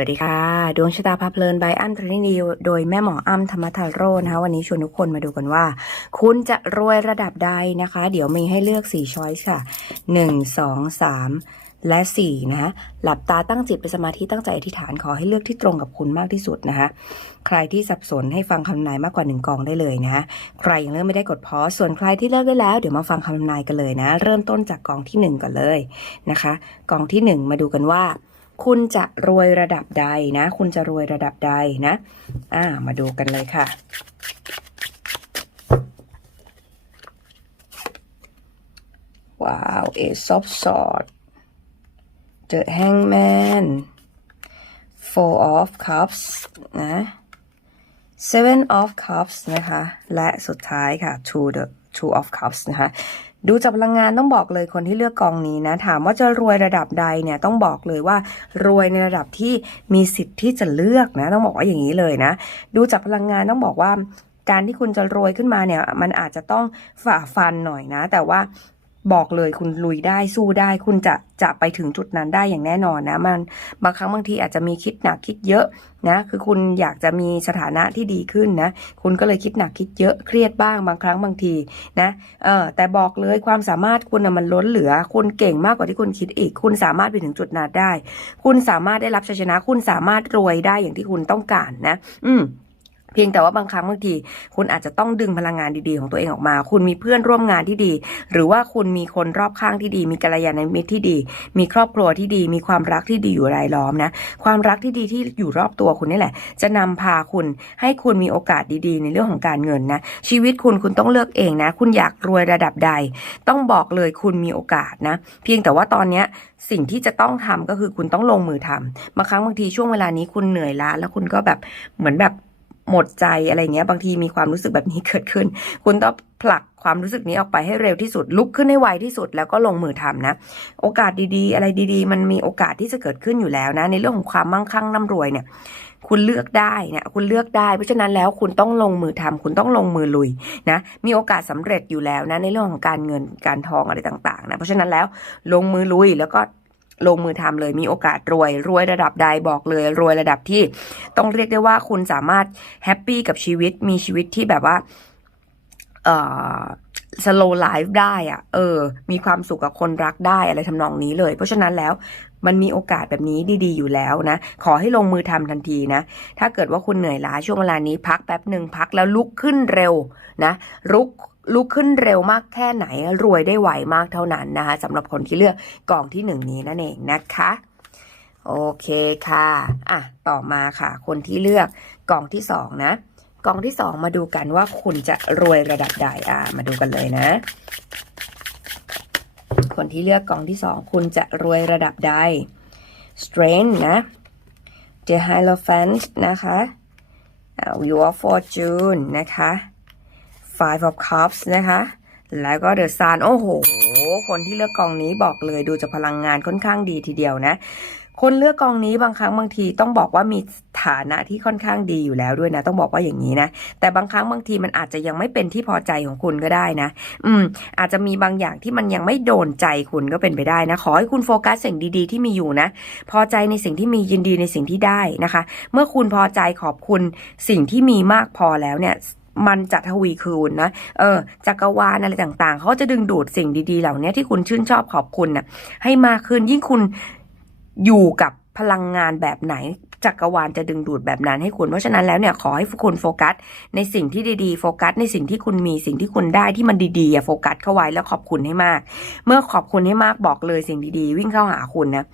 วัสดีค่ะ ดวงชะตาพาเพลินบอั้นทรินีโดยแม่หมออ้ำธรรมทาโรนะคะ วันนี้ชวนทุกคนมาดูกันว่า คุณจะรวยระดับใดนะคะ เดี๋ยวมีให้เลือก 4 ช้อยส์ค่ะ 1 2 3 และ 4 นะคะหลับตาตั้งจิตเป็นสมาธิตั้งใจอธิษฐานขอให้เลือกที่ตรงกับคุณมากที่สุดนะคะ ใครที่สับสนให้ฟังคำนายมากกว่า1กองได้เลยนะใครยังเริ่มไม่ได้กดพอส่วนใครที่เลิกได้แล้ว เดี๋ยวมาฟังคำนายกันเลยนะ เริ่มต้นจากกองที่ 1ก่อนเลยนะคะ กองทีหนึ่1 มาดูกันว่า คุณจะรวยระดับใดนะ คุณจะรวยระดับใดนะ อ่า มาดูกันเลยค่ะ ว้าว Ace of Swords The Hangman Four of Cups นะ Seven of Cups นะคะ และสุดท้ายค่ะ Two the Two of Cups นะคะดูจากพลังงานต้องบอกเลยคนที่เลือกกองนี้นะ ถามว่าจะรวยระดับใดเนี่ยต้องบอกเลยว่ารวยในระดับที่มีสิทธิ์ที่จะเลือกนะ ต้องบอกว่าอย่างนี้เลยนะ ดูจากพลังงานต้องบอกว่าการที่คุณจะรวยขึ้นมาเนี่ย มันอาจจะต้องฝ่าฟันหน่อยนะ แต่ว่า บอกเลยคุณลุยได้สู้ได้คุณจะจะไปถึงจุดนั้นได้อย่างแน่นอนนะ มันบางครั้งบางทีอาจจะมีคิดหนักคิดเยอะนะ คือคุณอยากจะมีสถานะที่ดีขึ้นนะ คุณก็เลยคิดหนักคิดเยอะเครียดบ้างบางครั้งบางทีนะเออแต่บอกเลยความสามารถคุณนะมันล้นเหลือ คุณเก่งมากกว่าที่คุณคิดอีก คุณสามารถไปถึงจุดนั้นได้ คุณสามารถได้รับชัยชนะ คุณสามารถรวยได้อย่างที่คุณต้องการนะ อืม เพียงแต่ว่าบางครั้งบางที คุณอาจจะต้องดึงพลังงานดีๆ ของตัวเองออกมา คุณมีเพื่อนร่วมงานที่ดี หรือว่าคุณมีคนรอบข้างที่ดี มีกัลยาณมิตรที่ดี มีครอบครัวที่ดี มีความรักที่ดีอยู่รายล้อมนะ ความรักที่ดีที่อยู่รอบตัวคุณนี่แหละ จะนำพาคุณให้คุณมีโอกาสดีๆ ในเรื่องของการเงินนะ ชีวิตคุณคุณต้องเลือกเองนะ คุณอยากรวยระดับใด ต้องบอกเลยคุณมีโอกาสนะ เพียงแต่ว่าตอนเนี้ยสิ่งที่จะต้องทำก็คือคุณต้องลงมือทำบางครั้งบางทีช่วงเวลานี้คุณเหนื่อยล้าแล้วคุณก็แบบเหมือนแบบ หมดใจอะไรเงี้ยบางทีมีความรู้สึกแบบนี้เกิดขึ้น คุณต้องผลักความรู้สึกนี้ออกไปให้เร็วที่สุด ลุกขึ้นให้ไวที่สุดแล้วก็ลงมือทำนะ โอกาสดีๆ อะไรดี ๆ มันมีโอกาสที่จะเกิดขึ้นอยู่แล้วนะ ในเรื่องของความมั่งคั่งร่ำรวยเนี่ย คุณเลือกได้เนี่ยคุณเลือกได้ เพราะฉะนั้นแล้วคุณต้องลงมือทำคุณต้องลงมือลุยนะ มีโอกาสสำเร็จอยู่แล้วนะในเรื่องของการเงินการทองอะไรต่างๆนะเพราะฉะนั้นแล้วลงมือลุยแล้วก็ ลงมือทำเลยมีโอกาสรวยรวยระดับใดบอกเลย รวยระดับที่ต้องเรียกได้ว่าคุณสามารถแฮปปี้กับชีวิตมีชีวิตที่แบบว่าเอ่อ slow life ได้อะเออ มีความสุขกับคนรักได้อะไรทำนองนี้เลย เพราะฉะนั้นแล้วมันมีโอกาสแบบนี้ดีๆอยู่แล้วนะ ขอให้ลงมือทำทันทีนะ ถ้าเกิดว่าคุณเหนื่อยล้าช่วงเวลานี้พักแป๊บหนึ่งพักแล้วลุกขึ้นเร็วนะลุก ลุกขึ้นเร็วมากแค่ไหนรวยได้ไวมากเท่านั้นนะคะสำหรับคนที่เลือกกล่องที่หนึ่งนี้นั่นเองนะคะ โอเคค่ะอะต่อมาค่ะ คนที่เลือกกล่องที่สองนะกล่องที่สองมาดูกันว่าคุณจะรวยระดับใดอะมาดูกันเลยนะ คนที่เลือกกล่องที่สองคุณจะรวยระดับใด strength นะ the hierophant นะคะอ่า wheel of fortune นะคะ five of cups นะคะ แล้วก็ the sun โอ้โห คนที่เลือกกองนี้บอกเลยดูจากพลังงานค่อนข้างดีทีเดียวนะ คนเลือกกองนี้บางครั้งบางทีต้องบอกว่ามีฐานะที่ค่อนข้างดีอยู่แล้วด้วยนะ ต้องบอกว่าอย่างนี้นะ แต่บางครั้งบางทีมันอาจจะยังไม่เป็นที่พอใจของคุณก็ได้นะ อืม อาจจะมีบางอย่างที่มันยังไม่โดนใจคุณก็เป็นไปได้นะ ขอให้คุณโฟกัสสิ่งดีๆ ที่มีอยู่นะ พอใจในสิ่งที่มียินดีในสิ่งที่ได้นะคะ เมื่อคุณพอใจขอบคุณสิ่งที่มีมากพอแล้วเนี่ย มันจะทวีคูณนะ เออจักรวาลอะไรต่างๆ เขาจะดึงดูดสิ่งดีๆ เหล่านี้ที่คุณชื่นชอบขอบคุณน่ะให้มากขึ้นยิ่งคุณอยู่กับพลังงานแบบไหน จักรวาลจะดึงดูดแบบนั้นให้คุณ เพราะฉะนั้นแล้วเนี่ยขอให้คุณโฟกัส ในสิ่งที่ดีๆ โฟกัส ในสิ่งที่คุณมีสิ่งที่คุณได้ที่มันดีๆโฟกัสเข้าไว้แล้วขอบคุณให้มาก เมื่อขอบคุณให้มากบอกเลยสิ่งดีๆ วิ่งเข้าหาคุณนะ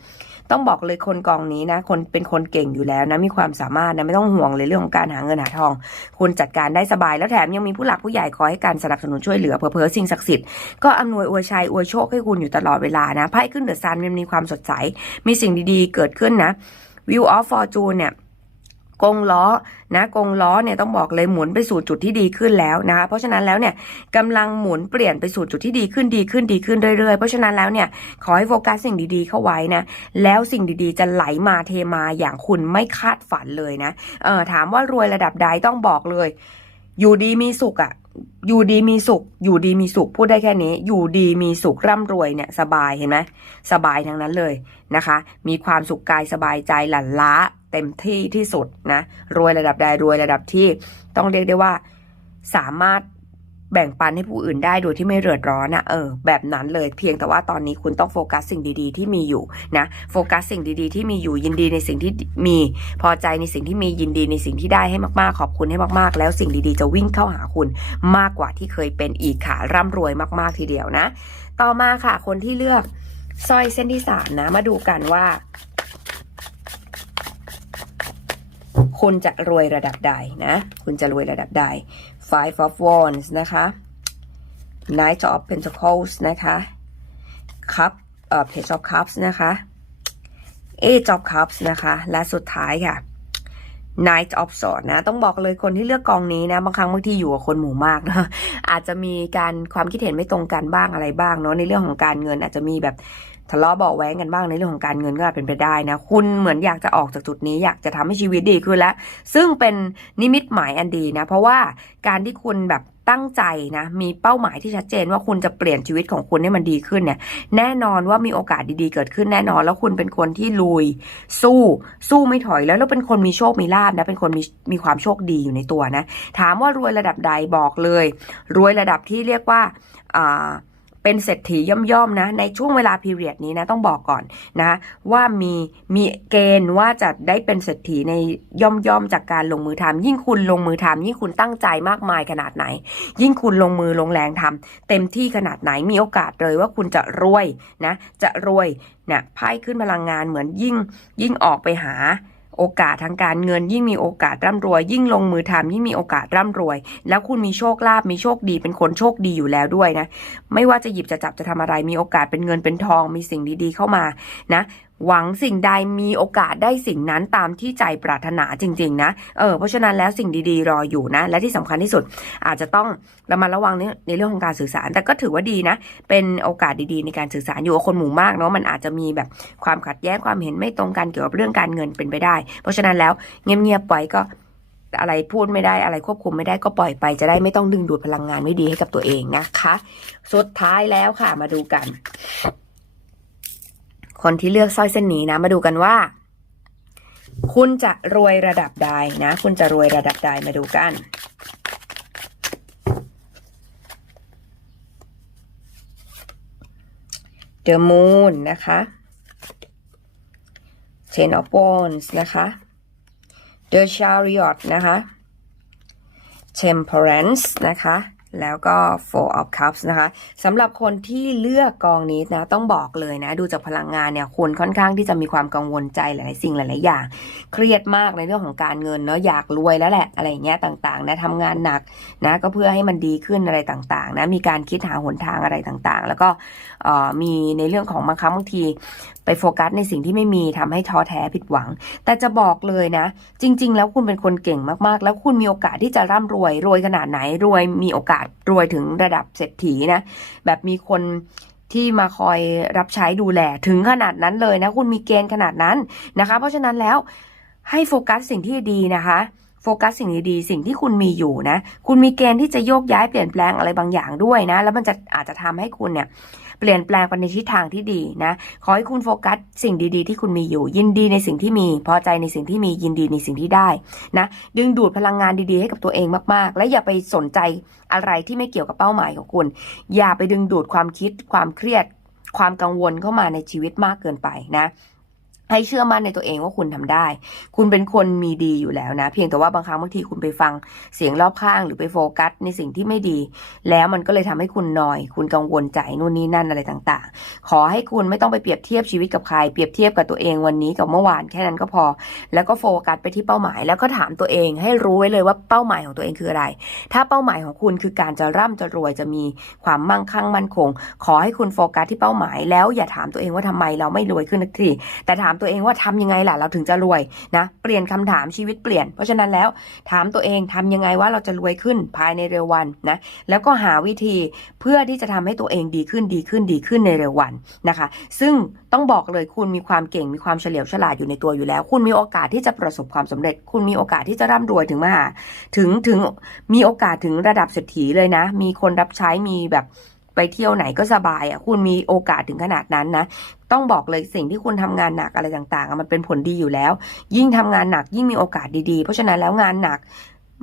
ต้องบอกเลยคนกองนี้นะ คนเป็นคนเก่งอยู่แล้วนะ มีความสามารถนะ ไม่ต้องห่วงเลยเรื่องของการหาเงินหาทอง คุณจัดการได้สบายแล้วแถมยังมีผู้หลักผู้ใหญ่คอยให้การสนับสนุนช่วยเหลือเผลอสิ่งศักดิ์สิทธิ์ก็อำนวยอวยชัยอวยโชคให้คุณอยู่ตลอดเวลานะไพ่ขึ้นเดอะซันมันมีความสดใส มีสิ่งดีๆ เกิดขึ้นนะ View of Fortune เนี่ยกงล้อนะกงล้อเนี่ยต้องบอกเลยหมุนไปสู่จุดที่ดีขึ้นแล้วนะคะเพราะฉะนั้นแล้วเนี่ยกำลังหมุนเปลี่ยนไปสู่จุดที่ดีขึ้นดีขึ้นดีขึ้นเรื่อยๆ เพราะฉะนั้นแล้วเนี่ยขอให้โฟกัสสิ่งดีๆเข้าไว้นะแล้วสิ่งดีๆจะไหลมาเทมาอย่างคุณไม่คาดฝันเลยนะเออถามว่ารวยระดับใดต้องบอกเลย อยู่ดีมีสุขอะ อยู่ดีมีสุข อยู่ดีมีสุข พูดได้แค่นี้ อยู่ดีมีสุขร่ำรวยเนี่ยสบายเห็นไหมสบายทั้งนั้นเลยนะคะ มีความสุขกายสบายใจหลั่นล้าเต็มที่ที่สุดนะ รวยระดับใดรวยระดับที่ต้องเรียกได้ว่าสามารถ แบ่งปันให้ผู้อื่นได้โดยที่ไม่เดือดร้อนนะเออแบบนั้นเลยเพียงแต่ว่าตอนนี้คุณต้องโฟกัสสิ่งดีๆ ที่มีอยู่นะโฟกัสสิ่งดีๆ ที่มีอยู่ยินดีในสิ่งที่มีพอใจในสิ่งที่มียินดีในสิ่งที่ได้ให้มากๆ ขอบคุณให้มากๆ แล้วสิ่งดีๆ จะวิ่งเข้าหาคุณมากกว่าที่เคยเป็นอีกค่ะร่ำรวยมากๆทีเดียวนะ ต่อมาค่ะ คนที่เลือกสร้อยเส้นที่สามนะ มาดูกันว่าคุณจะรวยระดับใดนะ คุณจะรวยระดับใด Five of Wands นะคะ Knight of Pentacles นะคะ Cup เอ่อ Page of Cups นะคะ Eight of Cups นะคะ และสุดท้ายค่ะ Knight of Swords นะ ต้องบอกเลยคนที่เลือกกองนี้นะ บางครั้งบางทีอยู่กับคนหมู่มากนะอาจจะมีการความคิดเห็นไม่ตรงกันบ้างอะไรบ้างเนาะในเรื่องของการเงินอาจจะมีแบบ ทะเลาะเบาแว้งกันบ้างในเรื่องของการเงินก็อาจเป็นไปได้นะ คุณเหมือนอยากจะออกจากจุดนี้อยากจะทำให้ชีวิตดีขึ้นแล้ว ซึ่งเป็นนิมิตหมายอันดีนะ เพราะว่าการที่คุณแบบตั้งใจนะ มีเป้าหมายที่ชัดเจนว่าคุณจะเปลี่ยนชีวิตของคุณให้มันดีขึ้นเนี่ย แน่นอนว่ามีโอกาสดีๆเกิดขึ้นแน่นอน แล้วคุณเป็นคนที่ลุย สู้ สู้ไม่ถอยแล้วแล้วเป็นคนมีโชคมีลาบนะ เป็นคนมีมีความโชคดีอยู่ในตัวนะ ถามว่ารวยระดับใดบอกเลย รวยระดับที่เรียกว่าอ่า เป็นเศรษฐีย่อมๆนะในช่วงเวลาพีเรียดนี้นะต้องบอกก่อนนะว่ามีมีเกณฑ์ว่าจะได้เป็นเศรษฐีในย่อมๆจากการลงมือทำยิ่งคุณลงมือทำยิ่งคุณตั้งใจมากมายขนาดไหน ยิ่งคุณลงมือลงแรงทำเต็มที่ขนาดไหนมีโอกาสเลยว่าคุณจะรวยนะจะรวยเนี่ยไพ่ขึ้นพลังงานเหมือนยิ่งยิ่งออกไปหา โอกาสทางการเงิน ยิ่งมีโอกาสร่ำรวย ยิ่งลงมือทำยิ่งมีโอกาสร่ำรวย แล้วคุณมีโชคลาภมีโชคดีเป็นคนโชคดีอยู่แล้วด้วยนะ ไม่ว่าจะหยิบจะจับจะทำอะไร มีโอกาสเป็นเงินเป็นทองมีสิ่งดีๆเข้ามานะ หวังสิ่งใดมีโอกาสได้สิ่งนั้นตามที่ใจปรารถนาจริง ๆ นะ เออเพราะฉะนั้นแล้วสิ่งดีๆ รออยู่นะ และที่สำคัญที่สุด อาจจะต้องระมัดระวังในในเรื่องของการสื่อสาร แต่ก็ถือว่าดีนะ เป็นโอกาสดีๆ ในการสื่อสารอยู่กับคนหมู่มากเนาะมันอาจจะมีแบบความขัดแย้งความเห็นไม่ตรงกันเกี่ยวกับเรื่องการเงินเป็นไปได้ เพราะฉะนั้นแล้วเงียบๆไว้ก็อะไรพูดไม่ได้อะไรควบคุมไม่ได้ก็ปล่อยไปจะได้ไม่ต้องดึงดูดพลังงานไม่ดีให้กับตัวเองนะคะ สุดท้ายแล้วค่ะมาดูกัน คนที่เลือกสร้อยเส้นนี้นะ มาดูกันว่า คุณจะรวยระดับใดนะ คุณจะรวยระดับใดมาดูกัน The Moon นะคะ Ten of Wands นะคะ The Chariot นะคะ Temperance นะคะ แล้วก็ Four of Cups นะคะสำหรับคนที่เลือกกองนี้นะต้องบอกเลยนะ ดูจากพลังงานเนี่ยคุณค่อนข้างที่จะมีความกังวลใจหลายๆสิ่งหลายๆอย่าง เครียดมากในเรื่องของการเงินเนาะอยากรวยแล้วแหละอะไรเงี้ยต่างๆนะทำงานหนักนะก็เพื่อให้มันดีขึ้นอะไรต่างๆนะมีการคิดหาหนทางอะไรต่างๆ แล้วก็มีในเรื่องของบางครั้งบางที ไปโฟกัสในสิ่งที่ไม่มีทำให้ท้อแท้ผิดหวัง แต่จะบอกเลยนะ จริง ๆ แล้วคุณเป็นคนเก่งมากๆ แล้วคุณมีโอกาสที่จะร่ำรวย รวยขนาดไหนรวยมีโอกาสรวยถึงระดับเศรษฐีนะแบบมีคนที่มาคอยรับใช้ดูแลถึงขนาดนั้นเลยนะ คุณมีเกณฑ์ขนาดนั้นนะคะ เพราะฉะนั้นแล้วให้โฟกัสสิ่งที่ดีนะคะ โฟกัสสิ่งดีๆ สิ่งที่คุณมีอยู่นะ คุณมีเกณฑ์ที่จะโยกย้ายเปลี่ยนแปลงอะไรบางอย่างด้วยนะ แล้วมันจะอาจจะทำให้คุณเนี่ยเปลี่ยนแปลงไปในทิศทางที่ดีนะ ขอให้คุณโฟกัสสิ่งดีๆ ที่คุณมีอยู่ ยินดีในสิ่งที่มี พอใจในสิ่งที่มี ยินดีในสิ่งที่ได้นะ ดึงดูดพลังงานดีๆ ให้กับตัวเองมากๆ และอย่าไปสนใจอะไรที่ไม่เกี่ยวกับเป้าหมายของคุณ อย่าไปดึงดูดความคิด ความเครียด ความกังวลเข้ามาในชีวิตมากเกินไปนะ ให้เชื่อมั่นในตัวเองว่าคุณทำได้ คุณเป็นคนมีดีอยู่แล้วนะ เพียงแต่ว่าบางครั้งบางทีคุณไปฟังเสียงรอบข้างหรือไปโฟกัสในสิ่งที่ไม่ดี แล้วมันก็เลยทำให้คุณนอย คุณกังวลใจนู่นนี่นั่นอะไรต่างๆ ขอให้คุณไม่ต้องไปเปรียบเทียบชีวิตกับใคร เปรียบเทียบกับตัวเองวันนี้กับเมื่อวานแค่นั้นก็พอ แล้วก็โฟกัสไปที่เป้าหมาย แล้วก็ถามตัวเองให้รู้ไว้เลยว่าเป้าหมายของตัวเองคืออะไร ถ้าเป้าหมายของคุณคือการจะร่ำจะรวยจะมีความมั่งคั่งมั่นคง ขอให้คุณโฟกัสที่เป้าหมาย แล้วอย่าถามตัวเองว่าทำไมเราไม่รวยขึ้นสักทีแต่ถามตัวเองว่าทำยังไงล่ะเราถึงจะรวยนะ เปลี่ยนคำถามชีวิตเปลี่ยน เพราะฉะนั้นแล้วถามตัวเองทำยังไงว่าเราจะรวยขึ้นภายในเร็ววันนะ แล้วก็หาวิธีเพื่อที่จะทำให้ตัวเองดีขึ้นดีขึ้นดีขึ้นในเร็ววันนะคะ ซึ่งต้องบอกเลยคุณมีความเก่งมีความเฉลียวฉลาดอยู่ในตัวอยู่แล้ว คุณมีโอกาสที่จะประสบความสำเร็จ คุณมีโอกาสที่จะร่ำรวยถึงมหาถึงถึงมีโอกาสถึงระดับเศรษฐีเลยนะ มีคนรับใช้มีแบบ ไปเที่ยวไหนก็สบายอะคุณมีโอกาสถึงขนาดนั้นนะ ต้องบอกเลยสิ่งที่คุณทำงานหนักอะไรต่างๆ มันเป็นผลดีอยู่แล้ว ยิ่งทำงานหนักยิ่งมีโอกาสดีๆ เพราะฉะนั้นแล้วงานหนัก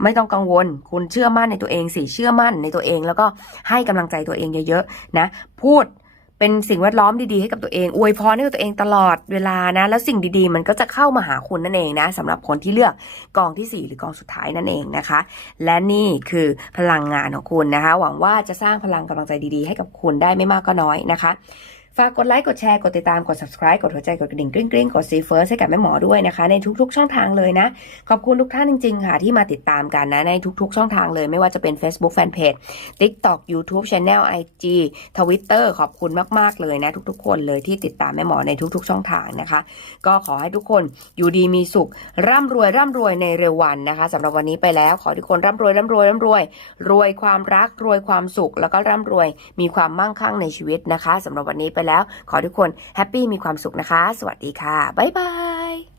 ไม่ต้องกังวล คุณเชื่อมั่นในตัวเองสิ เชื่อมั่นในตัวเอง แล้วก็ให้กำลังใจตัวเองเยอะๆนะ พูด เป็นสิ่งแวดล้อมดีๆให้กับตัวเองอวยพรให้กับตัวเองตลอดเวลานะ แล้วสิ่งดีๆ มันก็จะเข้ามาหาคุณนั่นเองนะสำหรับคนที่เลือกกองที่ 4 หรือกองสุดท้ายนั่นเองนะคะ และนี่คือพลังงานของคุณนะคะ หวังว่าจะสร้างพลังกำลังใจดีๆ ให้กับคุณได้ไม่มากก็น้อยนะคะ ฝากกดไลค์กดแชร์กดติดตามกด subscribe กดหัวใจกดกระดิ่งกริ๊งกริ๊งกดซีเฟิร์สให้กับแม่หมอด้วยนะคะ ในทุกๆ ช่องทางเลยนะ ขอบคุณทุกท่านจริง ๆ ค่ะ ที่มาติดตามกันนะ ในทุกๆ ช่องทางเลย ไม่ว่าจะเป็น Facebook Fanpage TikTok YouTube Channel IG Twitter ขอบคุณมากๆเลยนะ ทุกๆ คนเลยที่ติดตามแม่หมอในทุกๆ ช่องทางนะคะ ก็ขอให้ทุกคนอยู่ดีมีสุข ร่ำรวยร่ำรวยในเร็ววันนะคะสำหรับวันนี้ไปแล้วขอทุกคนร่ำรวยร่ำรวยร่ำรวย รวยความรักรวยความสุข แล้วก็ร่ำรวยมีความมั่งคั่งในชีวิตนะคะสำหรับวันนี้ไปแล้ว ขอทุกคนแฮปปี้มีความสุขนะคะ สวัสดีค่ะ บ๊ายบาย